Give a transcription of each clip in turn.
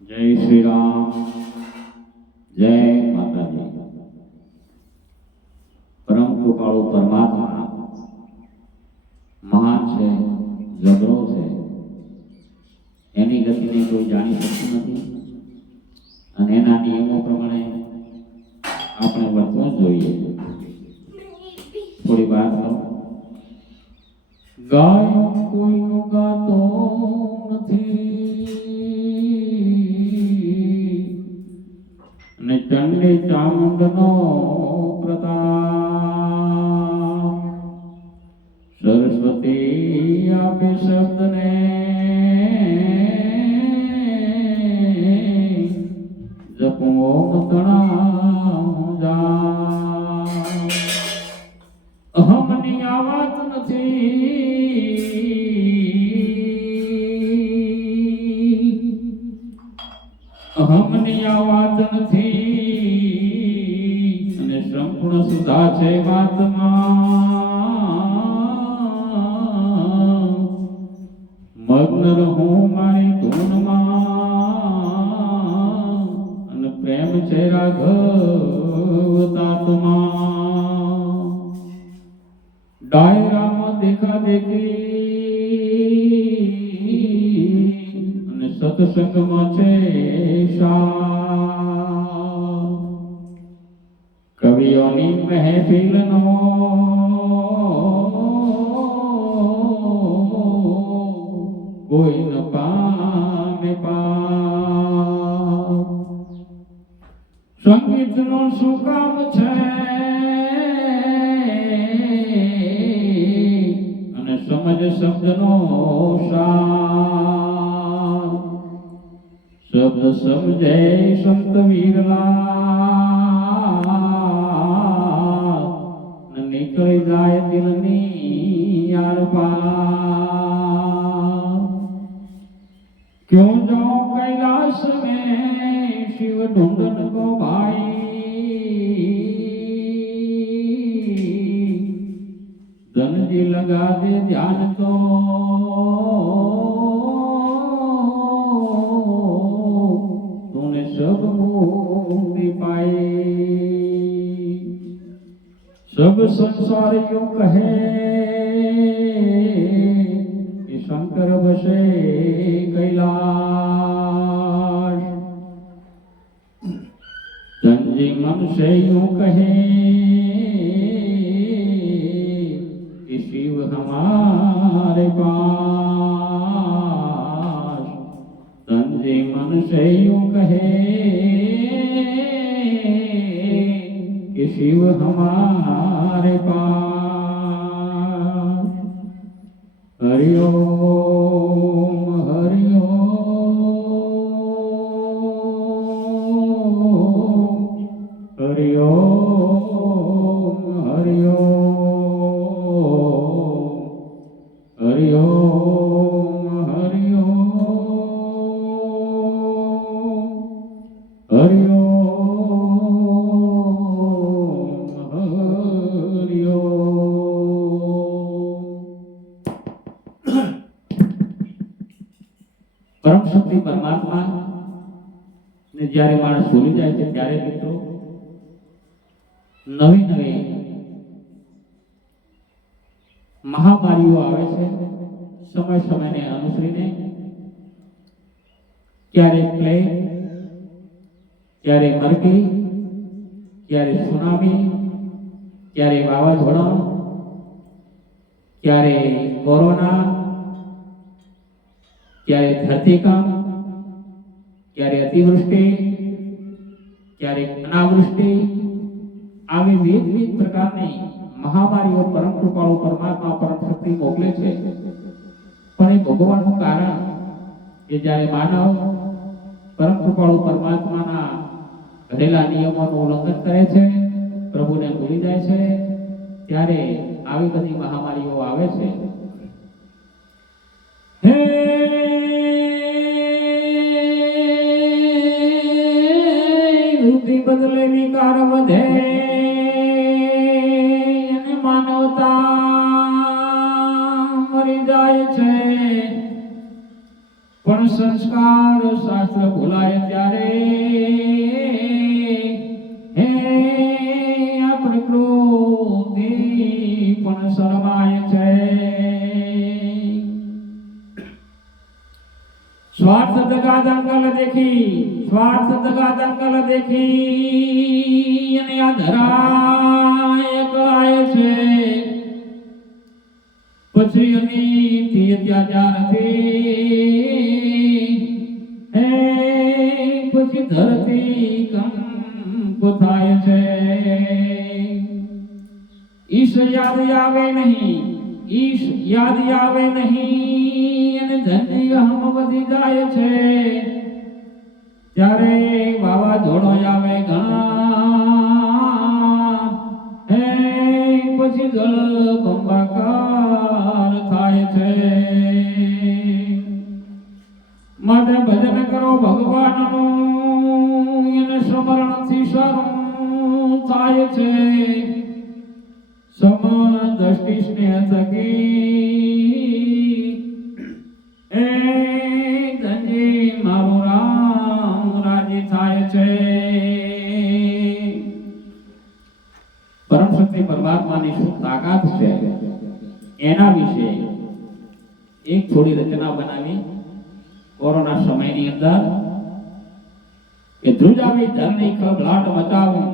जय श्री राम जय અહમની આ વાત નથી અને સંપૂર્ણ સુધા છે વાતમાં. મગ્ન રહું મારી ધૂનમાં. અને પ્રેમ છે રાઘવ. કવિઓની મહેફિલનો કોઈ ન પામે સંગીત સંગીતનું શું કામ છે અને સમજ શબ્દનો સાર શબ્દ સમજે સંત વીરના નીકળી જાય દિલની યાર પા ક્યો જો કૈલાસ મે શિવ ઢૂંઢન કો ભાઈ ધનજી લગા દે ધ્યાન તો સંસારીઓ કહે કે શંકર બસે કૈલાશ. ધનજી મનુષ્યો કહે शिव हमारे पास हरि શક્તિ પરમાત્મા ને જ્યારે માણસ ભૂલી જાય છે, ત્યારે મિત્રો નવી નવી મહામારીઓ આવે છે, સમય સમયને અનુસરીને ક્યારેક પ્લેગ ક્યારે મરકી ક્યારે સુનામી ક્યારે વાવાઝોડા ક્યારે કોરોના ક્યારે ધરતીકંપ ક્યારે અતિવૃષ્ટિ ક્યારેક અનાવૃષ્ટિ. આવી વિવિધ પ્રકારની મહામારીઓ પરમ કૃપાળુ પરમાત્મા પરમ શક્તિ મોકલે છે. પણ એ ભોગવવાનું કારણ કે જ્યારે માનવ પરમ કૃપાળુ પરમાત્માના ઘરેલા નિયમોનું ઉલ્લંઘન કરે છે, પ્રભુને ભૂલી જાય છે, ત્યારે આવી બધી મહામારીઓ આવે છે. હે બદલે વધે માનવતા મરી જાય છે. પણ સંસ્કાર શાસ્ત્ર ભૂલાય સ્વાર્થ દગા દંગલ દેખી, સ્વાર્થ દગા દંગલ દેખી. અને આ ધરા એકલાય છે. પછી અનીતિ અત્યાચારથી હે, પછી ધરતી કંપ થાય છે. ઈશ યાદ આવે નહીં. ઈશ યાદ આવે નહીં. અને ધન્ય હમ વધી જાય છે. ત્યારે વાવાઝોડો આવે ઘણા. હે, પછી જળ બંબાકાર થાય છે. માટે ભજન કરો ભગવાનનું, એને સ્મરણથી સારું થાય છે. સમ દ્રષ્ટિ સ્નેહ થકી પરમાત્માની શું તાકાત છે? એના વિશે એક થોડી રચના બનાવી કોરોના સમયની અંદર કે ધ્રુજાવી ધરની ખળભળાટ મચાવું,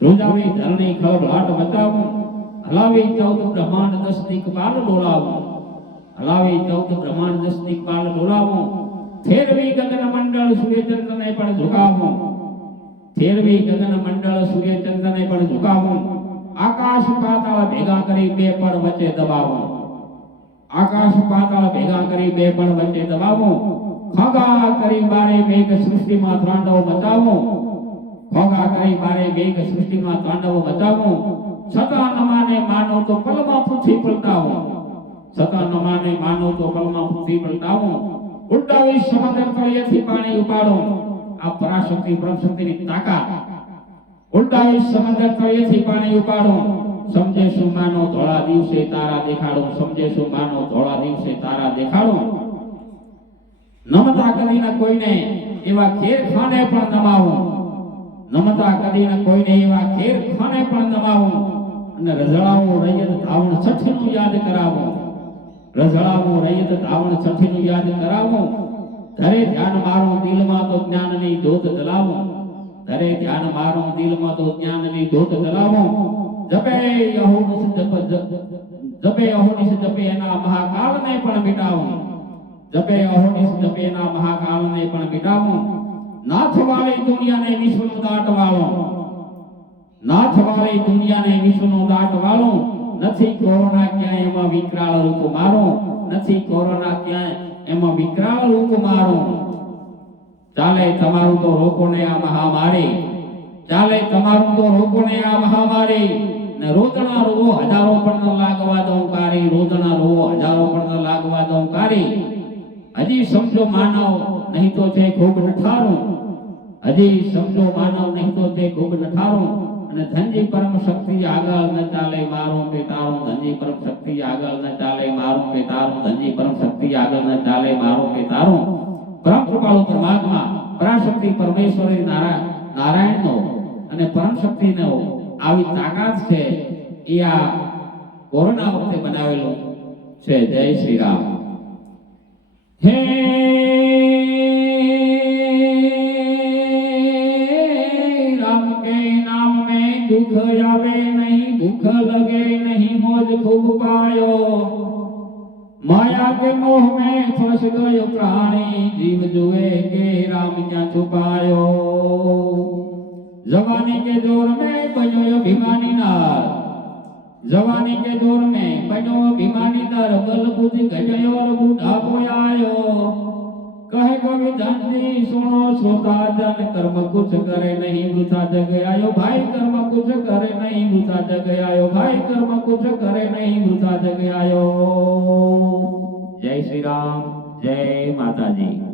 ધ્રુજાવી ધરની ખળભળાટ મચાવું, હલાવી ચૌદ બ્રહ્માંડ દસ દિક્પાલ ડોલાવું, હલાવી ચૌદ બ્રહ્માંડ દસ દિક્પાલ ડોલાવું, ફેરવી ગગન મંડળ સૂર્યચંદ્રને પણ ઝુકાવું, ફેરવી ગગન મંડળ સૂર્યચંદ્રને પણ ઝુકાવું આકાશ પાતાળ ભેગા કરી બે પણ વચ્ચે દબાવો. આકાશ પાતાળ ભેગા કરી બે પણ વચ્ચે દબાવો. ખગા કરી બારે મેઘ સૃષ્ટિમાં તાંડવ મચાવો. ખગા કરી બારે મેઘ સૃષ્ટિમાં તાંડવ મચાવો. છતાં ન માને માનો તો પલમાં પૃથ્વી પલટાવો. છતાં ન માને માનો તો પલમાં પૃથ્વી પલટાવો. ઉડાવી સમગ્ર તળિયેથી પાણી ઉપાડો. આ પરાશક્તિ, બ્રહ્મશક્તિની તાકાત ઉલટાવી સમંદર તળિયેથી પાણી ઉપાડો. સમજે શું માનો ધોળા દિવસે તારા દેખાડો. સમજે શું માનો ધોળા દિવસે તારા દેખાડો. નમતા કરીને કોઈને એવા ખેર ખાને પણ નમાવો. નમતા કરીને કોઈને એવા ખેર ખાને પણ નમાવો. અને રઝળાવો રૈયત ધાવણ છઠ્ઠીનું યાદ કરાવો. રઝળાવો રૈયત ધાવણ છઠ્ઠીનું યાદ કરાવો. ધરે ધ્યાન મારો દિલમાં તો જ્ઞાનની જ્યોત જલાવો. ધરે ધ્યાન મારો દિલમાં તો જ્ઞાનની ધોત ધરાવો. જપે જપ જપે અહોનિશ જપે એના મહાકાળને પણ મિટાવો. જપે અહોનિશ જપે એના મહાકાળને પણ મિટાવો. નાથ વાળી દુનિયાને વિશ્વનો દાટ વાળો. નાથ વાળી દુનિયાને વિશ્વનો દાટ વાળો. નથી કોરોના ક્યાંય એમાં વિકરાળ રૂપ મારો. નથી કોરોના ક્યાંય એમાં વિકરાળ રૂપ મારો. ચાલે તમારું તો રોકોને આ મહામારી. ચાલે તમારું તો રોકોને આ મહામારી. ને રોદણા રોવો હજારો પણ લાગવા દઉં કારી. રોદણા રોવો હજારો પણ લાગવા દઉં કારી. હજી સમજો માનવ નહીં તો છે ખૂબ નઠારું હજી સમજો માનવ નહીં તો છે ખૂબ નઠારું અને ધનજી પરમ શક્તિ આગળ ન ચાલે મારું પેટારું ધનજી પરમ શક્તિ આગળ ન ચાલે મારું પેટારું ધનજી પરમ શક્તિ આગળ ન ચાલે મારું પેટારું પરમ કૃપાળુ પરમાત્મા પરાશક્તિ પરમેશ્વરી નારાયણ નારાયણનો અને પરમ શક્તિનો આવી તાકાત છે એ આ કોરોના વખતે બનાવેલો છે. જય શ્રી રામ હે દુઃખ આવે નહીં ભૂખ લગે નહીં, મોજ ખૂબ પાયો માયા કે મોહ મેં ફસ ગયો પ્રાણી, જીવ જુએ કે રામ ક્યાં છુપાયો? જવાની કે જોર મેં બન્યો અભિમાની નાર જવાની કે જોર મેં બન્યો અભિમાની તાર બલ બુદ્ધિ ગયો બુઢા પોયાયો ગુણ જાની સુનો છોતા જન કર્મ કુછ કરે નહીં વૃથા જગ આયો. ભાઈ, કર્મ કુછ કરે નહીં વૃથા જગ આયો. ભાઈ, કર્મ કુછ કરે નહીં વૃથા જગ આયો. જય શ્રી રામ, જય માતાજી.